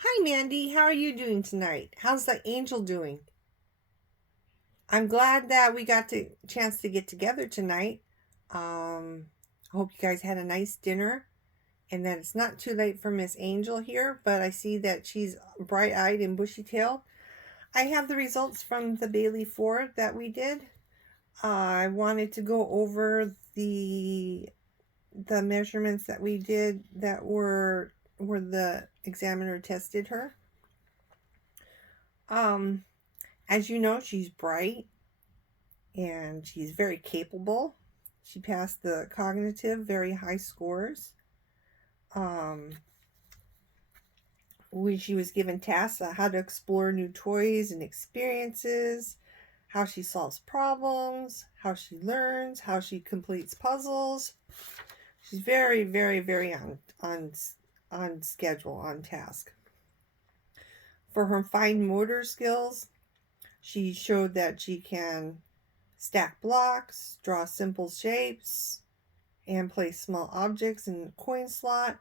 Hi, Mandy. How are you doing tonight? How's the angel doing? I'm glad that we got the chance to get together tonight. I hope you guys had a nice dinner and that it's not too late for Miss Angel here, but I see that she's bright eyed and bushy tailed. I have the results from the Bailey 4 that we did. I wanted to go over the measurements that we did that were where the examiner tested her. Um, as you know, she's bright and she's very capable. She passed the cognitive, very high scores. Um, when she was given tasks on how to explore new toys and experiences, how she solves problems, how she learns, how she completes puzzles. She's very, very, very on schedule, on task. For her fine motor skills, she showed that she can stack blocks, draw simple shapes, and place small objects in the coin slot.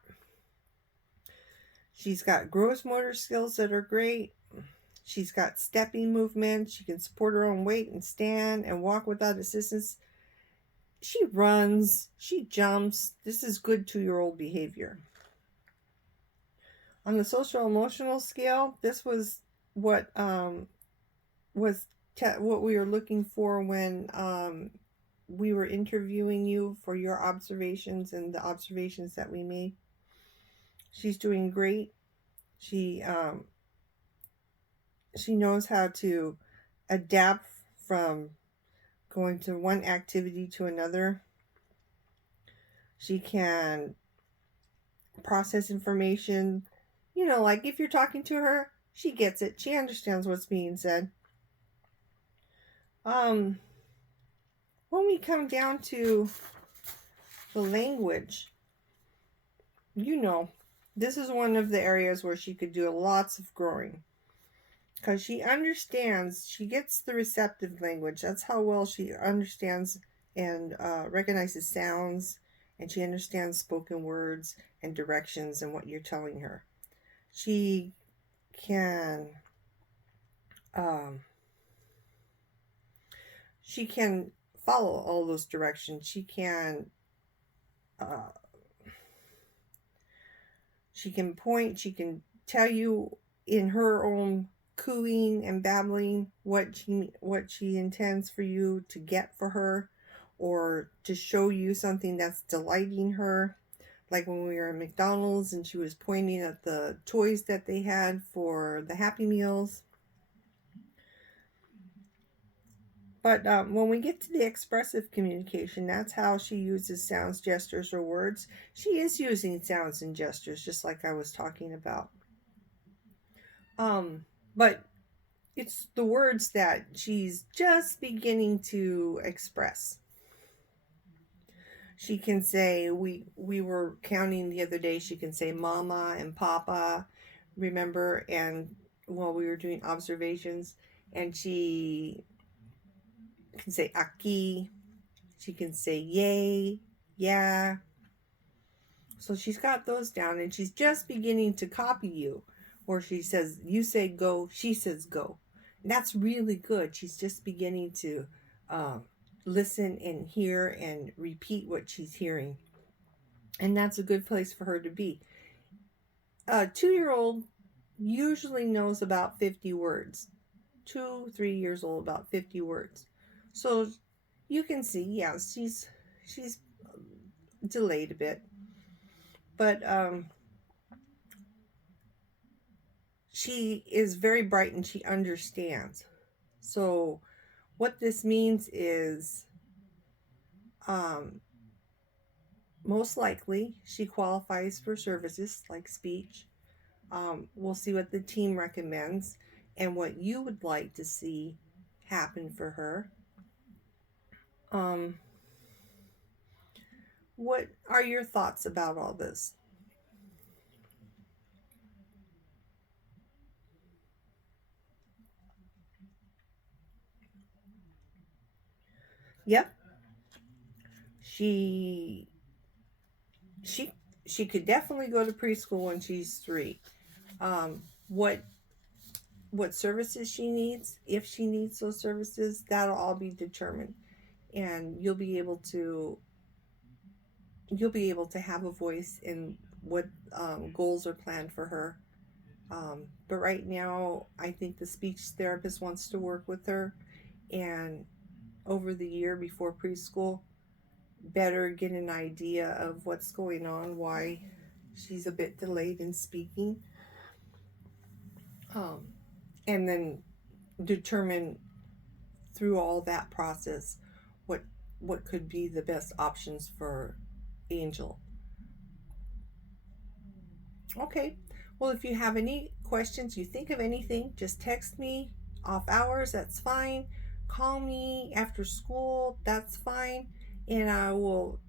She's got gross motor skills that are great. She's got stepping movement. She can support her own weight and stand and walk without assistance. She runs. She jumps. This is good 2-year-old behavior. On the social emotional scale, this was what was what we were looking for when we were interviewing you for your observations and the observations that we made. She's doing great. She she knows how to adapt from going to one activity to another. She can process information. Like if you're talking to her, she gets it. She understands what's being said. Um, when we come down to the language, this is one of the areas where she could do lots of growing because she understands, she gets the receptive language. That's how well she understands and recognizes sounds, and she understands spoken words and directions and what you're telling her. She can um, she can follow all those directions. Uh, she can point. She can tell you in her own cooing and babbling what she intends for you to get for her, or to show you something that's delighting her. Like when we were at McDonald's and she was pointing at the toys that they had for the Happy Meals. But when we get to the expressive communication, that's how she uses sounds, gestures, or words. She is using sounds and gestures, just like I was talking about. But it's the words that she's just beginning to express. She can say, we were counting the other day, she can say mama and papa, remember? And while we were doing observations, and she can say aquí, she can say yay, yeah. So she's got those down, and she's just beginning to copy you, where she says, you say go, she says go. And that's really good. She's just beginning to um, listen and hear and repeat what she's hearing. And that's a good place for her to be. A 2-year-old usually knows about 50 words. 2, 3 years old, about 50 words. So you can see, yes, she's delayed a bit, but she is very bright and she understands. So what this means is, um, most likely she qualifies for services like speech. We'll see what the team recommends and what you would like to see happen for her. Um, what are your thoughts about all this? Yep, she she she could definitely go to preschool when she's 3. What services she needs, if she needs those services, that'll all be determined, and you'll be able to have a voice in what goals are planned for her. But right now, I think the speech therapist wants to work with her, and over the year before preschool, better get an idea of what's going on, why she's a bit delayed in speaking, um, and then determine through all that process what could be the best options for Angel. Okay. Well, if you have any questions, you think of anything, just text me off hours. That's fine. Call me after school. That's fine. And I will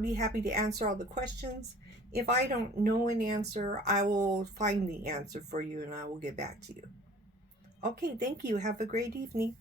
be happy to answer all the questions. If I don't know an answer, I will find the answer for you and I will get back to you. Okay. Thank you. Have a great evening.